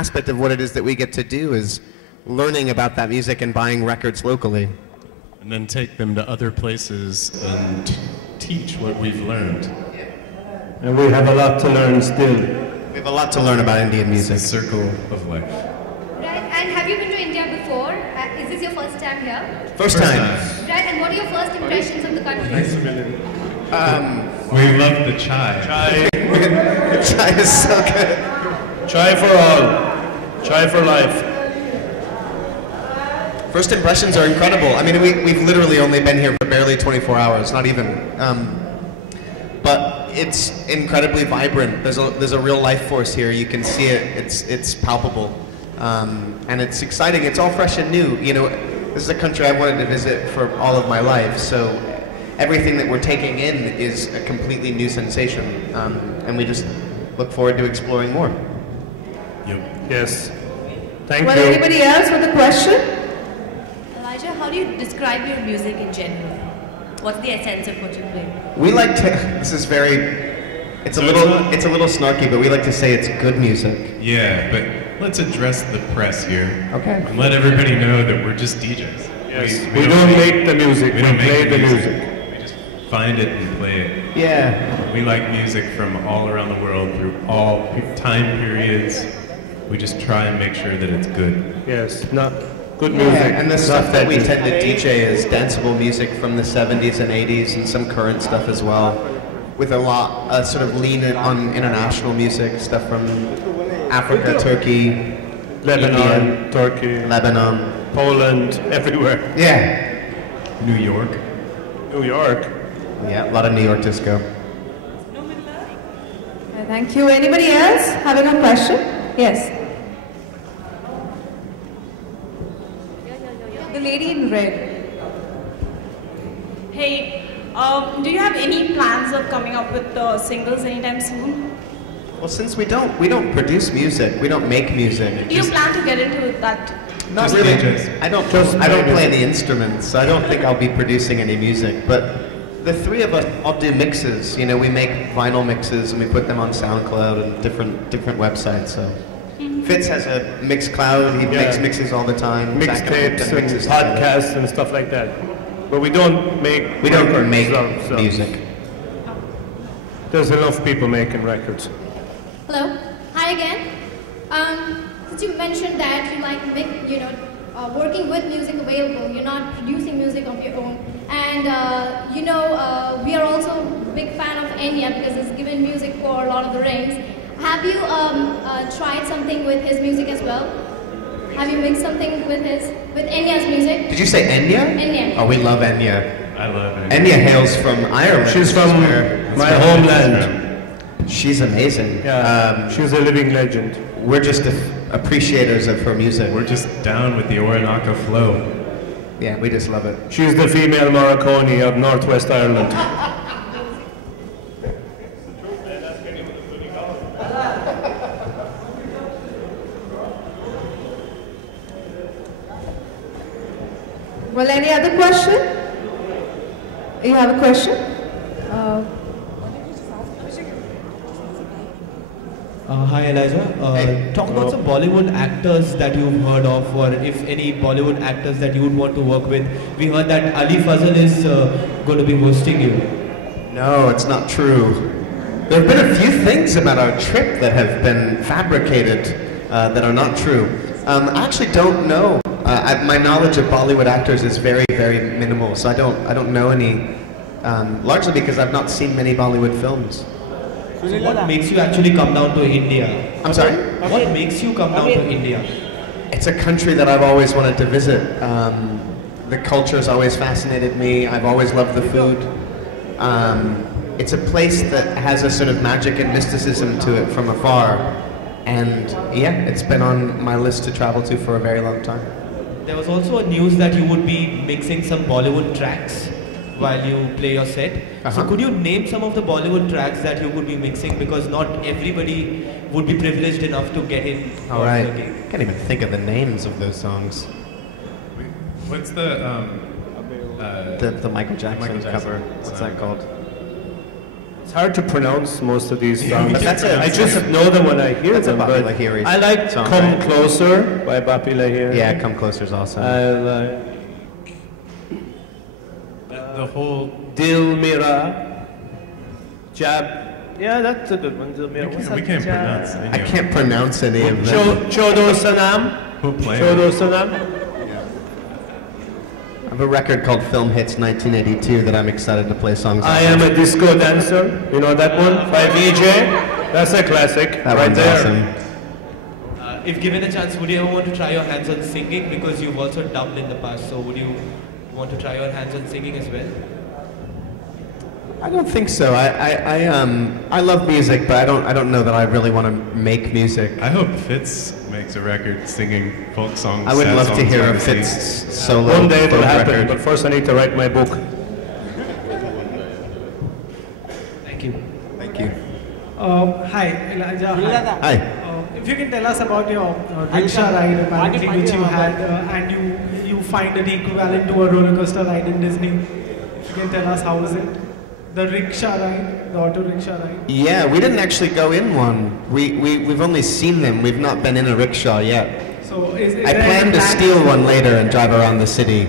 aspect of what it is that we get to do is learning about that music and buying records locally. And then take them to other places and teach what we've learned. And we have a lot to learn still. We have a lot to learn about Indian music. It's a circle of life. Right, and have you been to India before? Is this your first time here? First time. Right, and what are your first impressions of the country? Thanks a million. We love the chai. Chai is so good. Chai for all. Chai for life. First impressions are incredible. I mean, we've literally only been here for barely 24 hours, not even. But it's incredibly vibrant. There's a real life force here. You can see it. It's palpable, and it's exciting. It's all fresh and new. You know, this is a country I wanted to visit for all of my life. So everything that we're taking in is a completely new sensation, and we just look forward to exploring more. Yep. Yes. Thank Well, you. anybody else with a question? Elijah, how do you describe your music in general? What's the essence of what you play? We like to. This is very. It's a little snarky, but we like to say it's good music. Yeah, but let's address the press here. Okay. And let everybody know that we're just DJs. Yes. We don't make the music. We don't play make the music. We just find it and play it. Yeah. We like music from all around the world through all time periods. We just try and make sure that it's good. Yes. Not good music. Yeah, and the stuff that we tend to DJ is danceable music from the 70s and 80s and some current stuff as well, with a lot sort of lean on international music, stuff from Africa, Turkey, Lebanon, India, Turkey, Lebanon, Poland, everywhere. Yeah. New York. New York. Yeah, a lot of New York disco. Thank you. Anybody else having a question? Yes. The lady in red. Hey, do you have any plans of coming up with singles anytime soon? Well, since we don't produce music, we don't make music. Do you plan to get into that? Not Just really. DJs. I don't play any instruments, so I don't think I'll be producing any music. But the three of us all do mixes. You know, we make vinyl mixes and we put them on SoundCloud and different websites. So Fitz has a Mixcloud. He makes mixes all the time. Mixtapes and podcasts and stuff like that. But we don't make records, music. There's enough people making records. Hello. Hi again. Since you mentioned that you like working with music available, you're not producing music of your own, and we are also a big fan of Enya because he's given music for Lord of the Rings. Have you tried something with his music as well? Have you mixed something with Enya's music? Did you say Enya? Enya. Oh, we love Enya. I love it. Enya hails from Ireland. She's from my homeland. She's amazing. Yeah, she's a living legend. We're just appreciators of her music. We're just down with the Orinoco flow. Yeah, we just love it. She's the female Morricone of Northwest Ireland. Well, any other question? You have a question? Hi Elijah. Talk about some Bollywood actors that you've heard of, or if any Bollywood actors that you would want to work with. We heard that Ali Fazal is going to be hosting you. No, it's not true. There have been a few things about our trip that have been fabricated that are not true. I actually don't know. My knowledge of Bollywood actors is very, very minimal, so I don't know any. Largely because I've not seen many Bollywood films. So what makes you actually come down to India? I'm sorry? What makes you come down to India? It's a country that I've always wanted to visit. The culture's always fascinated me. I've always loved the food. It's a place that has a sort of magic and mysticism to it from afar. And yeah, it's been on my list to travel to for a very long time. There was also a news that you would be mixing some Bollywood tracks while you play your set. So could you name some of the Bollywood tracks that you could be mixing, because not everybody would be privileged enough to get in. All right. I can't even think of the names of those songs. What's the the Michael Jackson cover? What's that called? It's hard to pronounce most of these songs. But that's I just know them when I hear That's them. a Bobby but Lahiri I like song, Come right? Closer by Bobby Lahiri. Yeah, Come Closer's awesome. I like The whole Dil Mira, Jab. Yeah, that's a good one. Dil Mira. What's we that? can't Jab? pronounce any I of can't pronounce any of them. Chodo Sanam. We'll play Chodo it. Sanam. I have a record called Film Hits 1982 that I'm excited to play songs I on. Am a Disco Dancer. You know that one? By VJ. That's a classic. That right one's there. awesome. If given a chance, would you ever want to try your hands on singing? Because you've also dubbed in the past, so would you want to try your hands on singing as well? I don't think so. I love music, but I don't know that I really want to make music. I hope Fitz makes a record singing folk songs. I would sad love to songs hear by a the sea. Fitz solo One day it'll folk happen, record. but first I need to write my book. Thank you. Thank you. Hi, Elijah. Hi. Hi. If you can tell us about your rickshaw ride, apparently, which you had, and you find it equivalent to a roller coaster ride in Disney. If you can tell us how was it? The rickshaw ride, the auto rickshaw ride. Yeah, we didn't actually go in one. We've only seen them. We've not been in a rickshaw yet. So is I there plan any to plan- steal one later and drive around the city.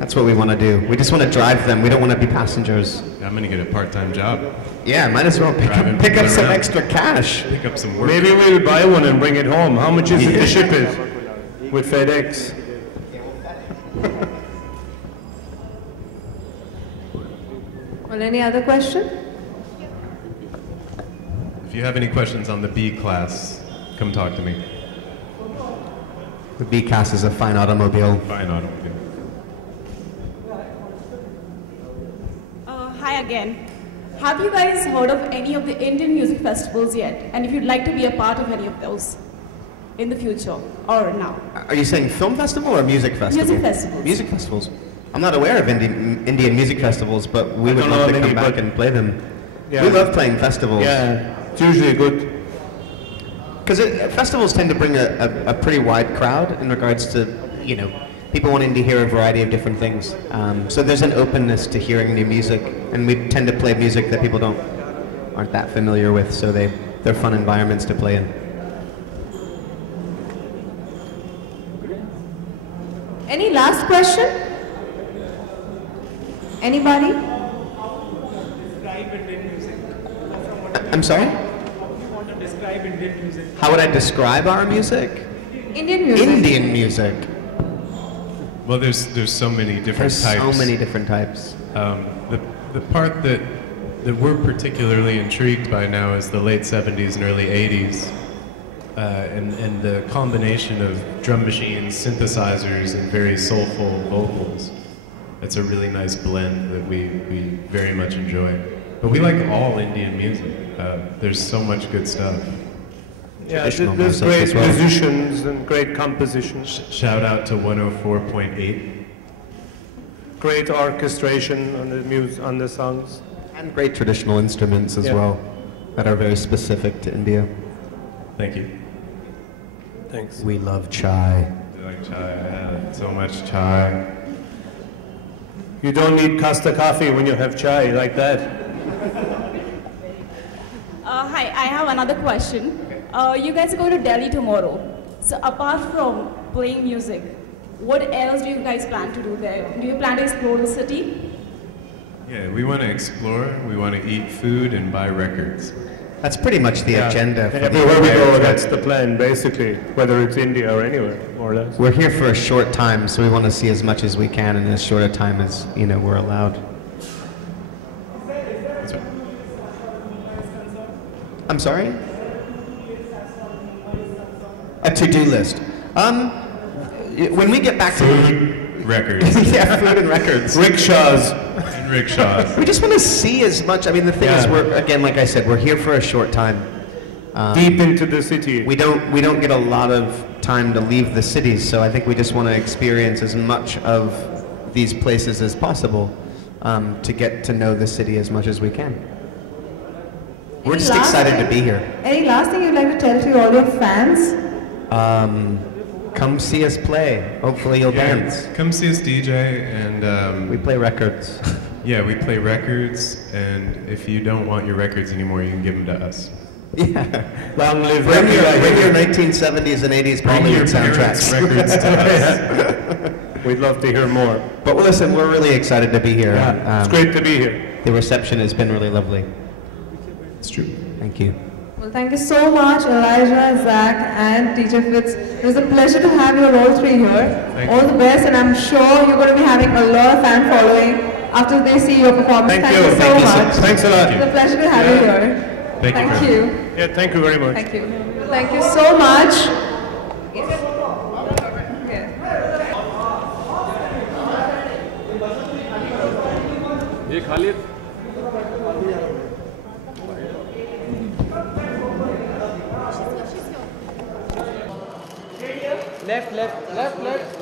That's what we want to do. We just want to drive them. We don't want to be passengers. I'm gonna get a part-time job. Yeah, might as well Driving pick up people some around. extra cash. Pick up some work. Maybe we'll buy one and bring it home. How much is it to ship it? With FedEx. Well, any other question? If you have any questions on the B class, come talk to me. The B-Class is a fine automobile. Fine automobile. Hi again. Have you guys heard of any of the Indian music festivals yet? And if you'd like to be a part of any of those in the future or now? Are you saying film festival or music festival? Music festivals. Music festivals. I'm not aware of Indian music festivals, but we I would don't love know to of come any, back but- and play them. Yeah. We love playing festivals. Yeah, it's usually good. Because festivals tend to bring a pretty wide crowd in regards to, people wanting to hear a variety of different things. So there's an openness to hearing new music, and we tend to play music that people aren't that familiar with, so they're fun environments to play in. Any last question? Anybody? Describe Indian music. I'm sorry? You want to describe Indian music? How would I describe our music? Indian music. Indian music. Well, there's so many different There's types. so many different types. The part that we're particularly intrigued by now is the late 70s and early 80s, and the combination of drum machines, synthesizers, and very soulful vocals. It's a really nice blend that we very much enjoy. But we like all Indian music. There's so much good stuff. Yeah, Traditional there's music great as well. musicians and great compositions. Shout out to 104.8. Great orchestration on the songs. And great traditional instruments as Yeah. well that are very specific to India. Thank you. Thanks. We love chai. I like chai. I had so much chai. You don't need Costa coffee when you have chai like that. Hi, I have another question. You guys are going to Delhi tomorrow. So apart from playing music, what else do you guys plan to do there? Do you plan to explore the city? Yeah, we want to explore, we want to eat food and buy records. That's pretty much the Yeah. agenda. For Everywhere the we entire go, trip. that's the plan, basically, whether it's India or anywhere, more or less. We're here for a short time, so we want to see as much as we can in as short a time as we're allowed. That's right. I'm sorry? A to-do list. When we get back to Records yeah, food and records. Rickshaws. and rickshaws. We just want to see as much. I mean, the thing is, Yeah. we're again, like I said, we're here for a short time. Deep into the city. We don't get a lot of time to leave the cities, so I think we just want to experience as much of these places as possible to get to know the city as much as we can. We're Any just last excited to thing- be here. Any last thing you'd like to tell to all your fans? Come see us play. Hopefully you'll dance. Come see us DJ and We play records. Yeah, we play records, and if you don't want your records anymore, you can give them to us. Yeah. Long live Bring your Rocky. 1970s and 80s Bring your Bollywood parents' soundtracks. records to us. We'd love to hear more. But listen, we're really excited to be here. Yeah, it's great to be here. The reception has been really lovely. It's true. Thank you. Well, thank you so much, Elijah, Zach, and DJ Fitz. It was a pleasure to have you all three here. Thank All you. the best, and I'm sure you're going to be having a lot of fan following after they see your performance. Thank you you. so Thank you so much. much. Thanks a lot. It's a pleasure to have you here. Thank you. Thank you. Yeah, thank you very much. Thank you. Thank you so much. Yes. ये खाली Left.